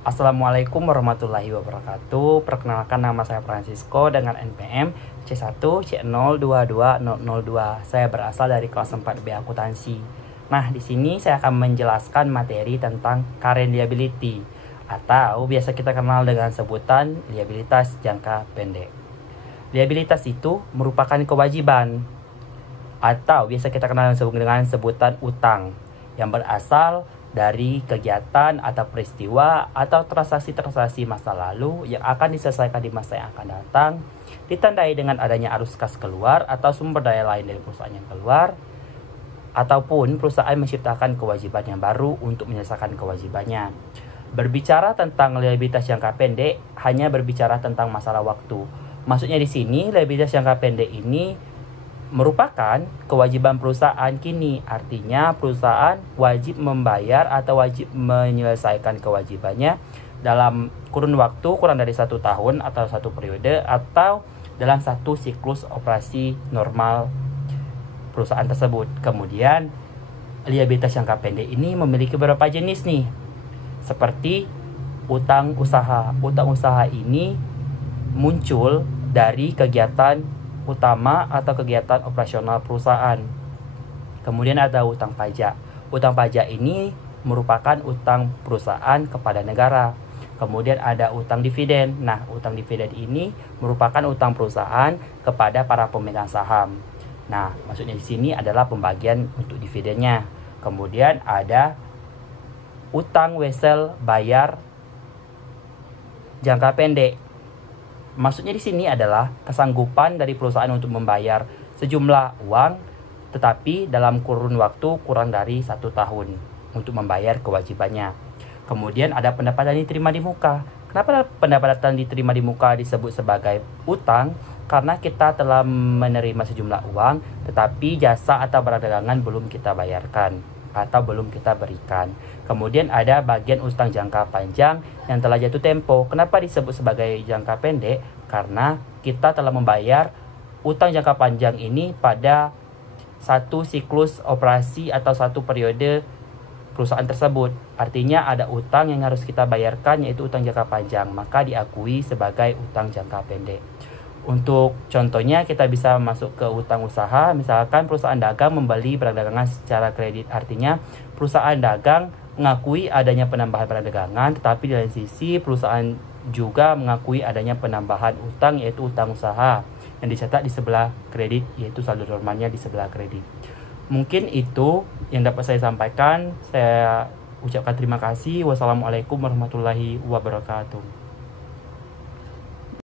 Assalamualaikum warahmatullahi wabarakatuh. Perkenalkan, nama saya Francisco dengan NPM C1C022002. Saya berasal dari kelas 4B akuntansi. Nah, di sini saya akan menjelaskan materi tentang current liability atau biasa kita kenal dengan sebutan liabilitas jangka pendek. Liabilitas itu merupakan kewajiban atau biasa kita kenal dengan sebutan utang yang berasal dari kegiatan atau peristiwa atau transaksi-transaksi masa lalu yang akan diselesaikan di masa yang akan datang, ditandai dengan adanya arus kas keluar atau sumber daya lain dari perusahaan yang keluar, ataupun perusahaan menciptakan kewajiban yang baru untuk menyelesaikan kewajibannya. Berbicara tentang liabilitas jangka pendek hanya berbicara tentang masalah waktu. Maksudnya di sini liabilitas jangka pendek ini merupakan kewajiban perusahaan kini. Artinya perusahaan wajib membayar atau wajib menyelesaikan kewajibannya dalam kurun waktu kurang dari 1 tahun atau 1 periode atau dalam 1 siklus operasi normal perusahaan tersebut. Kemudian liabilitas jangka pendek ini memiliki beberapa jenis nih, seperti utang usaha. Utang usaha ini muncul dari kegiatan utama atau kegiatan operasional perusahaan. Kemudian ada utang pajak. Utang pajak ini merupakan utang perusahaan kepada negara. Kemudian ada utang dividen. Nah, utang dividen ini merupakan utang perusahaan kepada para pemegang saham. Nah, maksudnya di sini adalah pembagian untuk dividennya. Kemudian ada utang wesel bayar jangka pendek. Maksudnya di sini adalah kesanggupan dari perusahaan untuk membayar sejumlah uang, tetapi dalam kurun waktu kurang dari 1 tahun untuk membayar kewajibannya. Kemudian ada pendapatan diterima di muka. Kenapa pendapatan diterima di muka disebut sebagai utang? Karena kita telah menerima sejumlah uang, tetapi jasa atau barang dagangan belum kita bayarkan atau belum kita berikan. Kemudian ada bagian utang jangka panjang yang telah jatuh tempo. Kenapa disebut sebagai jangka pendek? Karena kita telah membayar utang jangka panjang ini pada 1 siklus operasi atau 1 periode perusahaan tersebut. Artinya ada utang yang harus kita bayarkan, yaitu utang jangka panjang, maka diakui sebagai utang jangka pendek. Untuk contohnya kita bisa masuk ke utang usaha. Misalkan perusahaan dagang membeli barang dagangan secara kredit. Artinya perusahaan dagang mengakui adanya penambahan barang dagangan, tetapi di lain sisi perusahaan juga mengakui adanya penambahan utang, yaitu utang usaha yang dicatat di sebelah kredit, yaitu saldo normalnya di sebelah kredit. Mungkin itu yang dapat saya sampaikan. Saya ucapkan terima kasih. Wassalamualaikum warahmatullahi wabarakatuh.